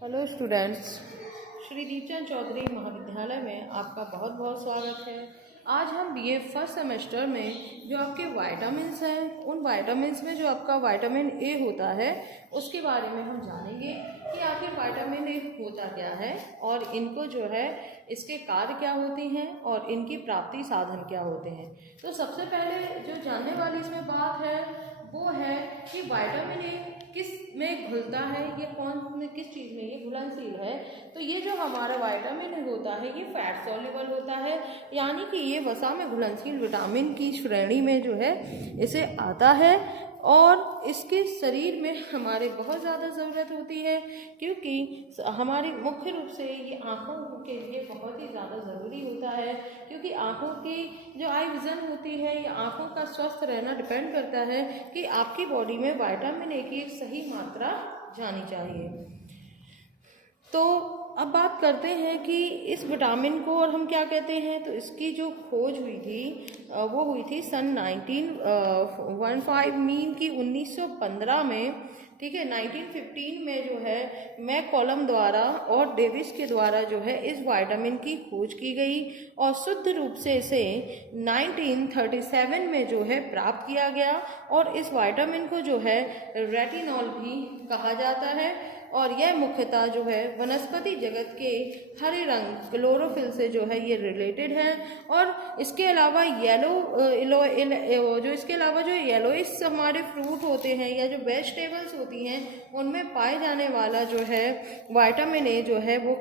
Hello students, Shri Deepchand Chaudhary महाविद्यालय में आपका बहुत बहुत स्वागत है। आज हम बीए फर्स्ट सेमेस्टर में जो आपके वाइटामिन्स हैं, उन वाइटामिन्स में जो आपका विटामिन ए होता है उसके बारे में हम जानेंगे कि आखिर विटामिन ए होता क्या है और इनको जो है इसके कार्य क्या होते हैं और इनकी प्राप्ति साधन क्या होते हैं। तो सबसे पहले जो जानने वाली इसमें बात है वो है कि विटामिन ए किस में घुलता है, ये कौन किस चीज़ में ये घुलनशील है। तो ये जो हमारा विटामिन ए होता है ये फैट सॉल्युबल होता है, यानी कि ये वसा में घुलनशील विटामिन की श्रेणी में जो है इसे आता है और इसके शरीर में हमारे बहुत ज़्यादा ज़रूरत होती है, क्योंकि हमारी मुख्य रूप से ये आँखों के लिए बहुत ही ज़्यादा ज़रूरी होता है, क्योंकि आँखों की जो आई विज़न होती है, ये आँखों का स्वस्थ रहना डिपेंड करता है कि आपकी बॉडी में विटामिन ए की एक सही मात्रा जानी चाहिए। तो अब बात करते हैं कि इस विटामिन को और हम क्या कहते हैं। तो इसकी जो खोज हुई थी वो हुई थी सन 1915 मीन की 1915 में, ठीक है। 1915 में जो है मैककॉलम द्वारा और डेविस के द्वारा जो है इस विटामिन की खोज की गई और शुद्ध रूप से इसे 1937 में जो है प्राप्त किया गया और इस विटामिन को जो है रेटिनॉल भी कहा जाता है और यह मुख्यतः जो है वनस्पति जगत के हरे रंग क्लोरोफिल से जो है ये रिलेटेड है। और इसके अलावा जो येलोइश हमारे फ्रूट होते हैं या जो वेजिटेबल्स होती हैं उनमें पाए जाने वाला जो है विटामिन ए जो है वो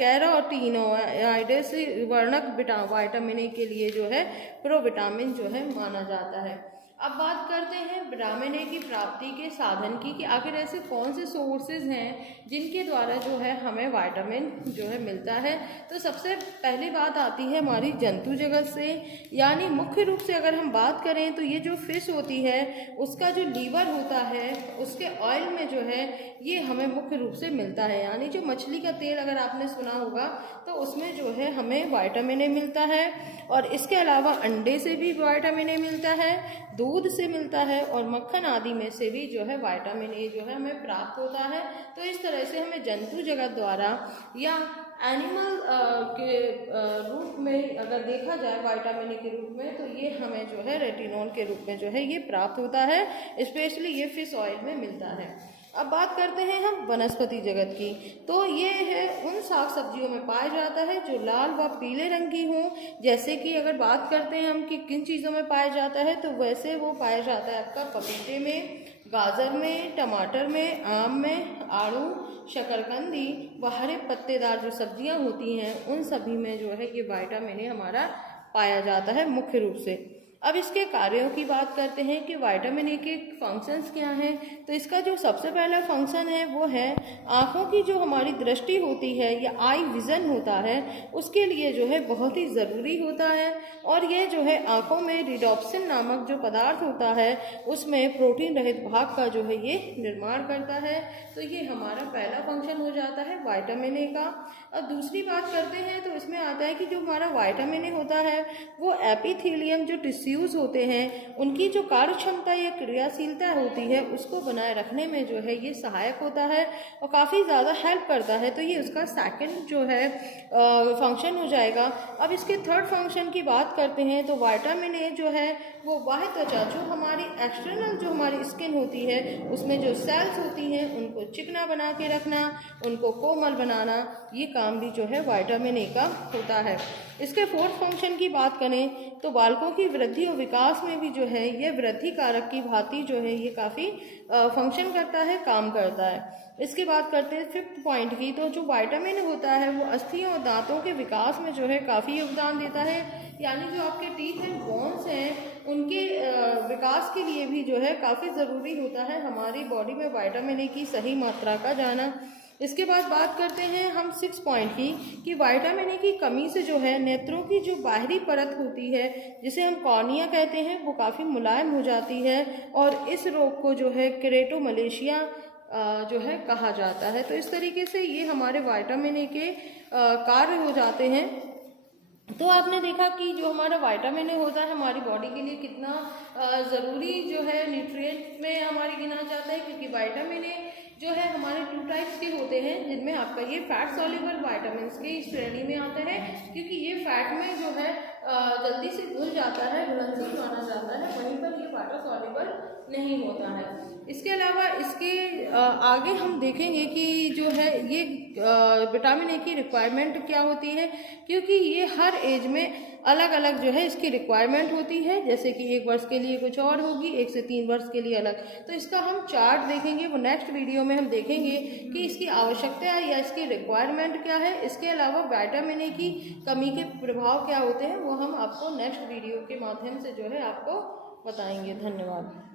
कैरोटीनॉइड्स वर्णक विटामिन ए के लिए जो है प्रोविटामिन जो है माना जाता है। अब बात करते हैं विटामिन ए की प्राप्ति के साधन की कि आखिर ऐसे कौन से सोर्सेज हैं जिनके द्वारा जो है हमें विटामिन जो है मिलता है। तो सबसे पहली बात आती है हमारी जंतु जगत से, यानी मुख्य रूप से अगर हम बात करें तो ये जो फिश होती है उसका जो लीवर होता है उसके ऑयल में जो है ये हमें मुख्य रूप से मिलता है, यानी जो मछली का तेल अगर आपने सुना होगा तो उसमें जो है हमें विटामिन ए मिलता है। और इसके अलावा अंडे से भी विटामिन ए मिलता है, दूध से मिलता है और मक्खन आदि में से भी जो है विटामिन ए जो है हमें प्राप्त होता है। तो इस तरह से हमें जंतु जगत द्वारा या एनिमल के रूप में अगर देखा जाए विटामिन ए के रूप में तो ये हमें जो है रेटिनॉल के रूप में जो है ये प्राप्त होता है, स्पेशली ये फिश ऑयल में मिलता है। अब बात करते हैं हम वनस्पति जगत की। तो ये है उन साग सब्जियों में पाया जाता है जो लाल व पीले रंग की हों, जैसे कि अगर बात करते हैं हम कि किन चीज़ों में पाया जाता है तो वैसे वो पाया जाता है आपका पपीते में, गाजर में, टमाटर में, आम में, आड़ू, शकरकंदी व हरे पत्तेदार जो सब्जियां होती हैं उन सभी में जो है ये विटामिन ए हमारा पाया जाता है मुख्य रूप से। अब इसके कार्यों की बात करते हैं कि विटामिन ए के फंक्शंस क्या हैं। तो इसका जो सबसे पहला फंक्शन है वो है आँखों की जो हमारी दृष्टि होती है या आई विज़न होता है उसके लिए जो है बहुत ही ज़रूरी होता है। और ये जो है आँखों में रिडोप्सिन नामक जो पदार्थ होता है उसमें प्रोटीन रहित भाग का जो है ये निर्माण करता है। तो ये हमारा पहला फंक्शन हो जाता है विटामिन ए का। अब दूसरी बात करते हैं तो इसमें आता है कि जो हमारा विटामिन ए होता है वो एपिथेलियम जो टिश्यूज़ होते हैं उनकी जो कार्य क्षमता या क्रियाशीलता होती है उसको बनाए रखने में जो है ये सहायक होता है और काफ़ी ज़्यादा हेल्प करता है। तो ये उसका सेकंड जो है फंक्शन हो जाएगा। अब इसके थर्ड फंक्शन की बात करते हैं तो विटामिन ए जो है वो बाह्य त्वचा जो हमारी एक्सटर्नल जो हमारी स्किन होती है उसमें जो सेल्स होती हैं उनको चिकना बना के रखना, उनको कोमल बनाना, ये काम भी जो है विटामिन ए का होता है। इसके फोर्थ फंक्शन की बात करें तो बालकों की वृद्धि और विकास में भी जो है ये वृद्धि कारक की भांति जो है ये काफ़ी फंक्शन करता है, काम करता है। इसकी बात करते हैं फिफ्थ पॉइंट की। तो जो विटामिन होता है वो अस्थियों और दांतों के विकास में जो है काफ़ी योगदान देता है, यानी जो आपके टीथ एंड बोन्स हैं उनके विकास के लिए भी जो है काफ़ी ज़रूरी होता है हमारी बॉडी में विटामिन ए की सही मात्रा का जाना। इसके बाद बात करते हैं हम 6 पॉइंट की कि विटामिन ए की कमी से जो है नेत्रों की जो बाहरी परत होती है जिसे हम कॉर्निया कहते हैं वो काफ़ी मुलायम हो जाती है और इस रोग को जो है केरेटोमलेशिया जो है कहा जाता है। तो इस तरीके से ये हमारे विटामिन ए के कार्य हो जाते हैं। तो आपने देखा कि जो हमारा विटामिन ए होता है हमारी बॉडी के लिए कितना ज़रूरी जो है न्यूट्रिएंट में हमारी गिना जाता है, क्योंकि विटामिन ए जो है हमारे 2 टाइप्स के होते हैं, जिनमें आपका ये फैट सॉल्युबल विटामिन की श्रेणी में आता है, क्योंकि ये फैट में जो है जल्दी से घुल जाता है, घुलनशील माना जाता है, वहीं पर ये वाटर सॉल्युबल नहीं होता है। इसके अलावा इसके आगे हम देखेंगे कि जो है ये विटामिन ए की रिक्वायरमेंट क्या होती है, क्योंकि ये हर एज में अलग अलग जो है इसकी रिक्वायरमेंट होती है। जैसे कि 1 वर्ष के लिए कुछ और होगी, 1 से 3 वर्ष के लिए अलग। तो इसका हम चार्ट देखेंगे, वो नेक्स्ट वीडियो में हम देखेंगे कि इसकी आवश्यकता या इसकी रिक्वायरमेंट क्या है। इसके अलावा विटामिन ए की कमी के प्रभाव क्या होते हैं, वो हम आपको नेक्स्ट वीडियो के माध्यम से जो है आपको बताएंगे। धन्यवाद।